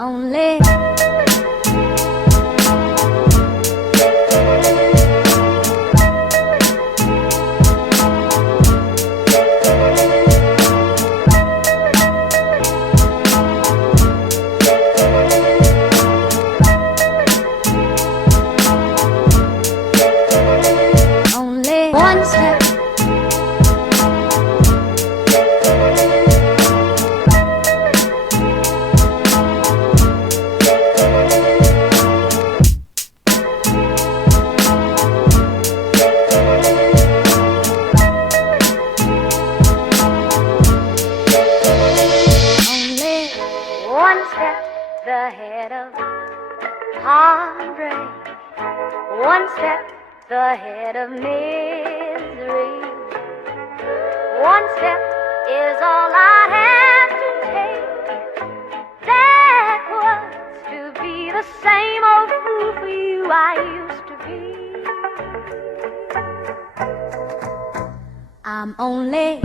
only one step. One step ahead of heartbreak, one step ahead of misery. One step is all I have to take backwards to be the same old fool for you I used to be. I'm only